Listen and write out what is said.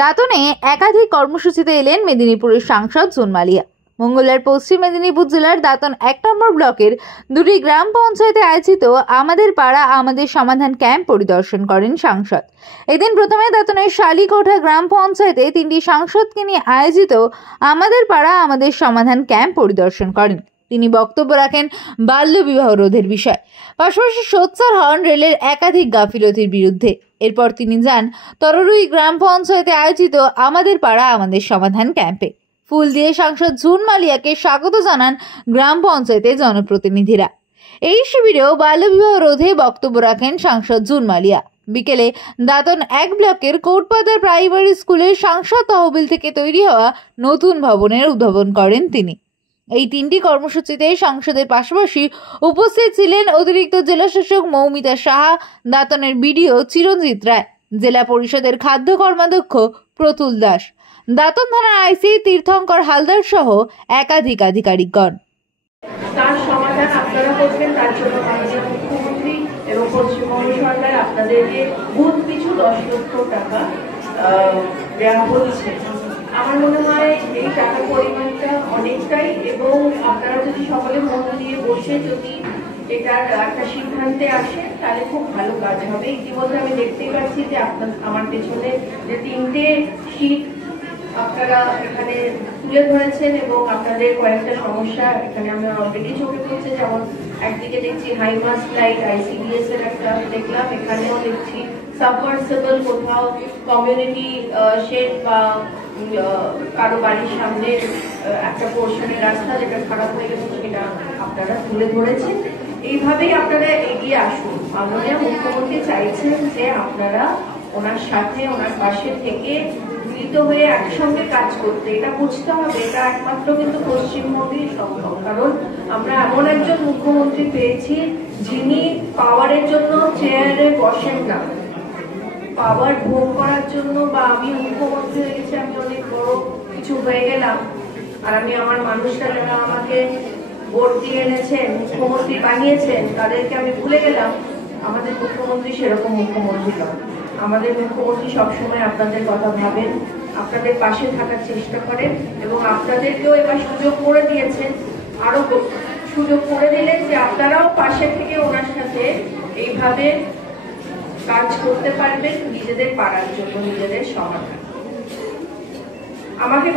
দাঁতনে একাধিক কর্মসূচিতে এলেন মেদিনীপুরের সাংসদ জুন মালিয়া। মঙ্গলবার পশ্চিম মেদিনীপুর জেলার দাঁতন 1 নম্বর ব্লকের দুটি গ্রাম পঞ্চায়েতে আয়োজিত আমাদের পাড়া আমাদের সমাধান ক্যাম্প পরিদর্শন করেন সাংসদ। এদিন প্রথমে দাঁতনের শালিকোঠা গ্রাম পঞ্চায়েতে 3টি সাংসদকে নিয়ে আয়োজিত আমাদের পাড়া আমাদের সমাধান ক্যাম্প পরিদর্শন করেন। তিনি বক্তব্য রাখেন বাল্য বিবাহ রোধের বিষয়, পাশাপাশি সোচ্চার হন রেলের একাধিক গাফিলতির বিরুদ্ধে। এরপর তিনি যান তররুই গ্রাম পঞ্চায়েতে আয়োজিত আমাদের পাড়া আমাদের সমাধান ক্যাম্পে। ফুল দিয়ে সাংসদ জুন মালিয়াকে স্বাগত জানান গ্রাম পঞ্চায়েতের জনপ্রতিনিধিরা। এই শিবিরেও বাল্যবিবাহ রোধে বক্তব্য রাখেন সাংসদ জুন মালিয়া। বিকেলে দাঁতন 1 ব্লকের কোটপাতার প্রাইমারি স্কুলের সাংসদ তহবিল থেকে তৈরি হওয়া নতুন ভবনের উদ্বোধন করেন তিনি। এই 3টি কর্মসূচিতে সাংসদের পাশাপাশি উপস্থিত ছিলেন অতিরিক্ত জেলাশাসক মৌমিতা সাহা, দাঁতনের বিডিও চিরঞ্জিত রায়, জেলা পরিষদের খাদ্য কর্মাধ্যক্ষ প্রতুল দাস, দাঁতন থানার আইসি তীর্থঙ্কর হালদার সহ একাধিক আধিকারিকগণ। তার সমাধান আপনারা করবেন, তার জন্য মাননীয় মুখ্যমন্ত্রী এবং পশ্চিমবঙ্গ সরকার আপনাদেরকে বুথ পিছু 10 লক্ষ টাকা দেওয়া হচ্ছে। আমার মনে হয় এই টাকার পরিমাণটা অনেকটাই, এবং আপনারা যদি সকলে মন দিয়ে বসে যদি এটার একটা সিদ্ধান্তে আসেন তাহলে খুব ভালো কাজ হবে। ইতিমধ্যে আমি দেখতেই পাচ্ছি যে আমার পেছনে যে 3টে শীট আপনারা এখানে তুলে ধরেছেন এবং আপনাদের কয়েকটা সমস্যা এখানে আমরা অলরেডি চোখে পড়ছে। যেমন একদিকে দেখছি হাইমাস্ট লাইট ICDS এর একটা দেখলাম, এখানেও দেখছি সাবমার্সিবল কোথাও কমিউনিটি শেড বা কারো বাড়ির সামনে একটা পোর্শনের রাস্তা যেটা খারাপ হয়ে গেছে সেটা আপনারা তুলে ধরেছেন। এইভাবেই আপনারা এগিয়ে আসুন। মাননীয় মুখ্যমন্ত্রী চাইছেন যে আপনারা ওনার সাথে ওনার পাশে থেকে মিলিত হয়ে একসঙ্গে কাজ করতে। এটা বুঝতে হবে এটা একমাত্র কিন্তু পশ্চিমবঙ্গেই সম্ভব, কারণ আমরা এমন একজন মুখ্যমন্ত্রী পেয়েছি যিনি পাওয়ারের জন্য চেয়ারে বসেন না, পাওয়ার ভোগ করার জন্য, বা আমি মুখ্যমন্ত্রী হয়ে গেছি, আমি অনেক বড় কিছু হয়ে গেলাম আর আমি আমার মানুষরা যারা আমাকে ভোট দিয়ে এনেছেন মুখ্যমন্ত্রী বানিয়েছেন তাদেরকে আমি ভুলে গেলাম। আমাদের মুখ্যমন্ত্রী সেরকম মুখ্যমন্ত্রী নয়। আমাদের মুখ্যমন্ত্রী সবসময় আপনাদের কথা ভাবেন, আপনাদের পাশে থাকার চেষ্টা করেন, এবং আপনাদেরকেও এবার সুযোগ করে দিয়েছেন, আরো সুযোগ করে দিলেন যে আপনারাও পাশে থেকে ওনার সাথে এইভাবে কাজ করতে পারবেন নিজেদের পাড়ার জন্য, নিজেদের সমাধান। আমাকে